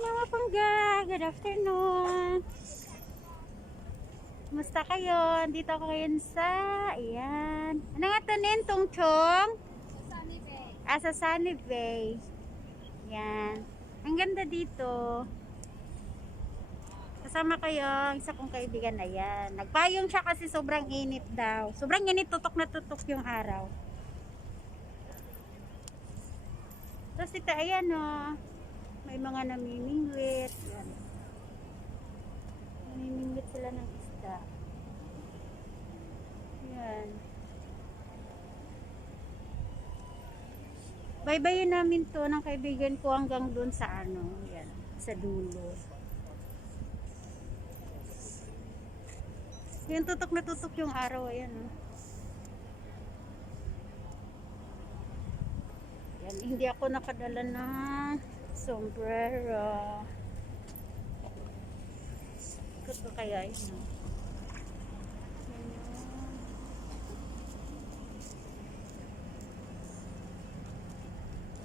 Mama Pangga, good afternoon. Kumusta kayo? Dito ako ngayon sa, ayan. Ano nga ito nin? Tungchong? Sunny Bay. Sa Sunny Bay. Ayan. Ang ganda dito. Kasama ko yung isa kong kaibigan na yan. Nagpayong siya kasi sobrang init daw. Sobrang init, tutok na tutok yung araw. Tapos ito, ayan o. May mga namimingwit. Ayan. Namimingwit sila ng isda. Ayan. Baybayin namin to ng kaibigan ko hanggang dun sa ano. Ayan. Sa dulo. Yung tutok na tutok yung araw. Ayan o. Ayan. Hindi ako nakadala ng sombrero. Ikot ko kaya yun.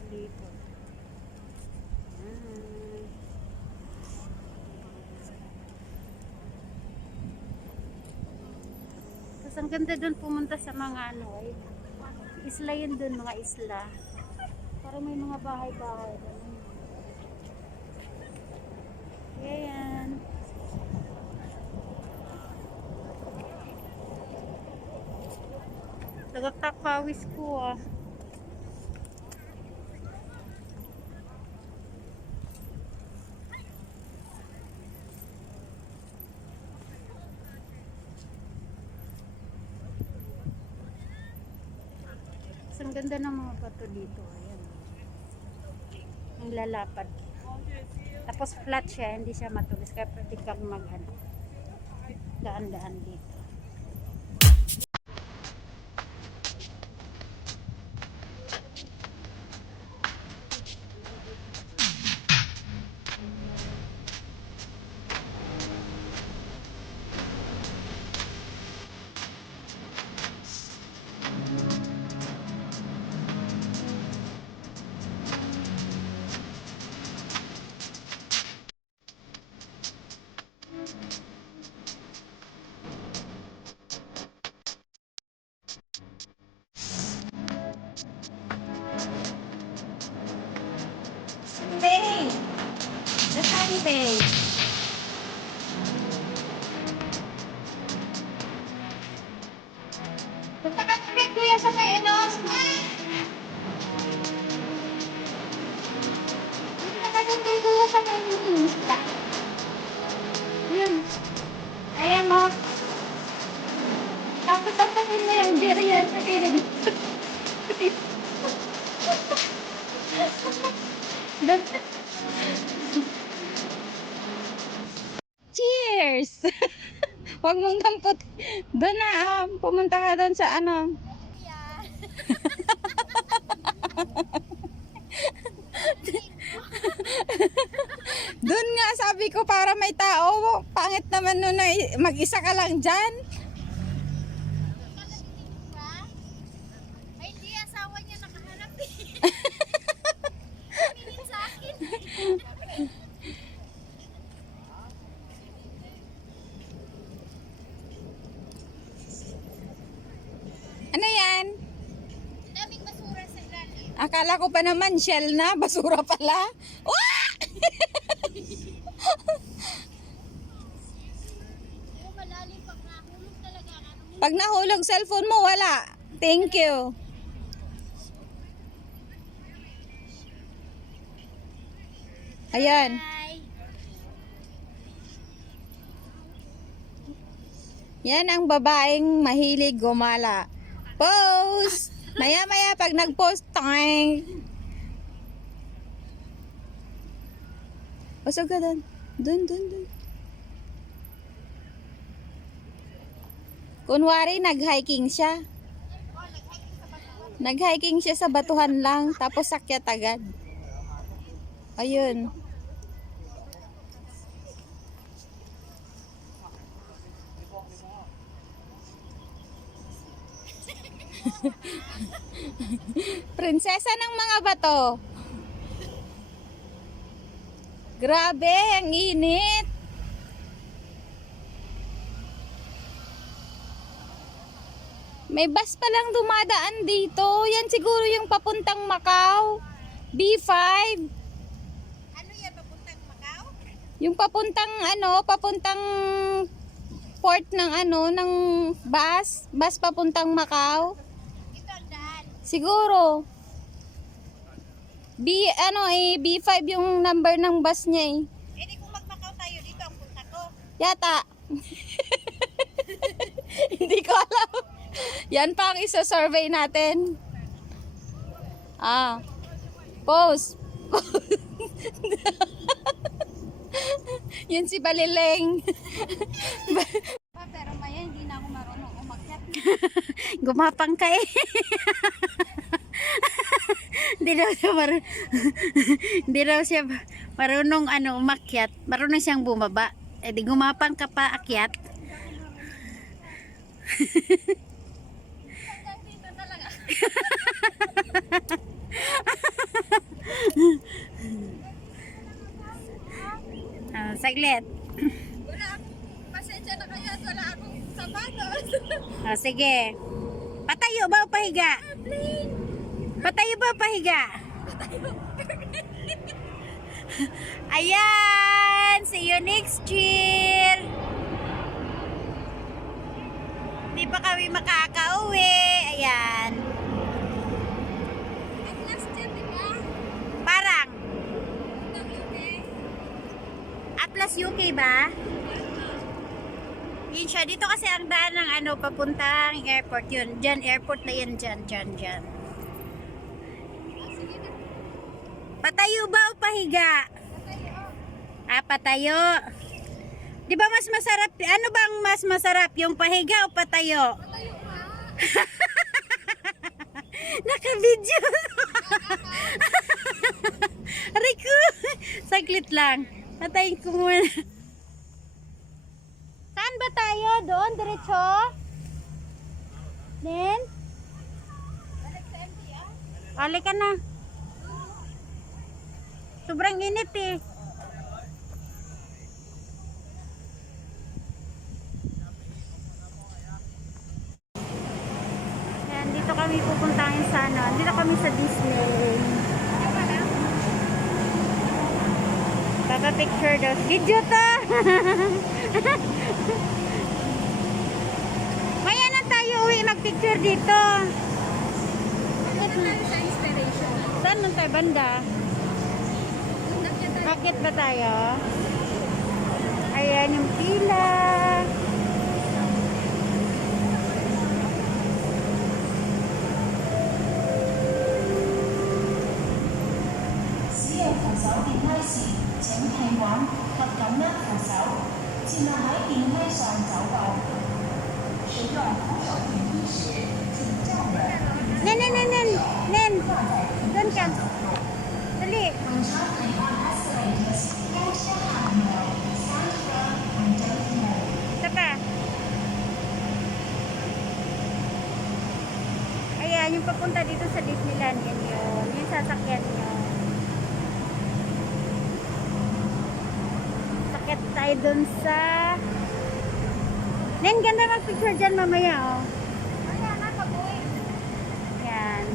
Dito. Tapos ang ganda dun pumunta sa mga ano, isla yun dun, mga isla. Para may mga bahay-bahay. Ayan. Tagaktak pawis ko ah. Ang ganda ng mga bato dito. Ayan. Ang lalapad. Tapos flat siya, hindi siya matulis. Kaya pwede kang daan-daan dito. Bay! The Sunny Bay. Punta ka na rin kuya sa may Enos. Punta ka na rin kuya sa may isla. Ayan. Ayan mo. Tapos tapasin mo yung durian sa kilid. Cheers! Huwag mong dampot. Doon na, pumunta ka doon sa ano. Doon nga, sabi ko para may tao. Pangit naman nun na mag-isa ka lang dyan. Ay, hindi. Asawa niya nakahanap eh. Tumingin sa akin. Ano yan? Daming basura sa ilalim. Akala ko pa naman shell na, basura pala. Wah! Oo, malalim pag nahulog talaga. Ano mo? Pag nahulog cellphone mo, wala. Thank you. Ayan. Ay, Yan ang babaeng mahilig gumala. Post! Maya-maya pag nag-post, tang! Pasok ka doon. Doon. Kunwari, nag-hiking siya. Nag-hiking siya sa batuhan lang, tapos sakyat agad. Ayun. Prinsesa ng mga bato. Grabe, ang init. May bus pa lang dumadaan dito. Yan siguro yung papuntang Macau. B5. Ano yan, papuntang Macau? Yung papuntang papuntang port ng ng bus. Bus papuntang Macau. Ito ang daan. Siguro. B5 yung number ng bus niya eh. Eh di kung mag-Macau tayo, dito ang punta ko. Yata. Hindi ko alam. Yan pa ang isa-survey natin. Pause. Yan si Balileng. Pero maya, hindi na ako marunong umakyat. Gumapang ka eh. Hindi daw siya hindi daw siya marunong umakyat. Marunong siyang bumaba. Eh di gumapang ka pa akyat. Dito talaga. Saglit. Wala akong, pasensya na kayo at wala akong sapatos. Sige. Patayo ba o pahiga? Patayo ba o pahiga? Ayan! See you next year! Hindi pa kami makakauwi. Ayan. At last year, di ba? Parang. Ang UK. Atlas UK ba? Yun siya. Dito kasi ang daan ng papuntang airport yun. Diyan, airport na yan. Diyan. Patayo ba o pahiga? Patayo. Di ba mas masarap? Ano bang mas masarap? Yung pahiga o patayo? Patayo ka. Naka-video. Aray ko. Saglit lang. Patayin ko muna. Saan ba tayo? Doon? Diretso? Nen? Balik sa MTR. Ali ka na. Sobrang init eh. Yan, dito kami pupuntahin sa dito kami sa Disney. Papa-picture daw. Video to! Maya na tayo uwi mag-picture dito. Dito tayo sa inspiration. Saan nun tayo banda? Bakit ba tayo? Ayan yung pila. Nen. Doon ka. Dali. Isa pa. Ayan, yung papunta dito sa Disneyland yan yun. Yung sasakyan nyo. Sakit tayo dun sa... Nen, ganda mag-picture dyan mamaya, oh. Ayan, nakabuhay. Yan.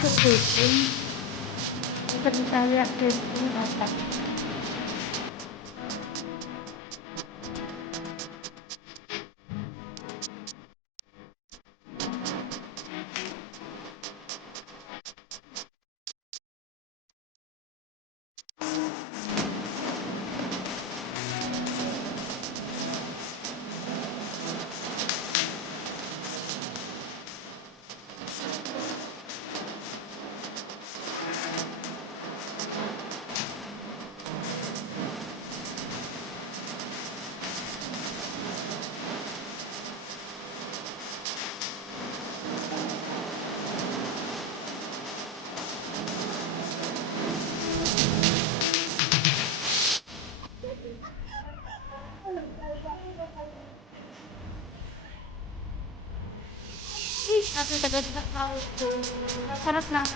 Fishing. Pagkaya fishing ata. Kasi tagad na tao. Sarap lang.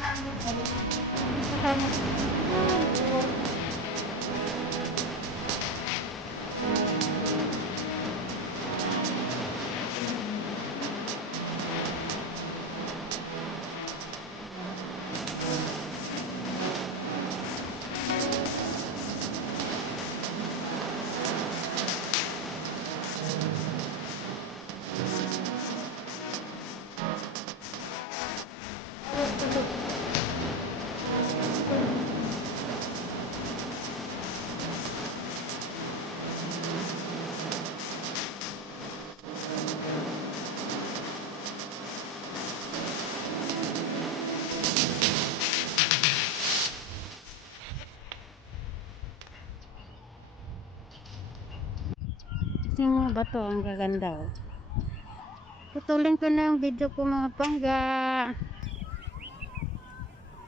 Tingnan mo ba to? Ang gaganda oh. Putulin ko na yung video ko mga pangga.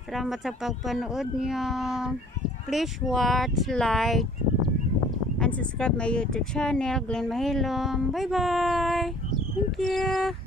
Salamat sa pagpanood nyo. Please watch, like, and subscribe my YouTube channel, Glenn Mahilom. Bye bye! Thank you!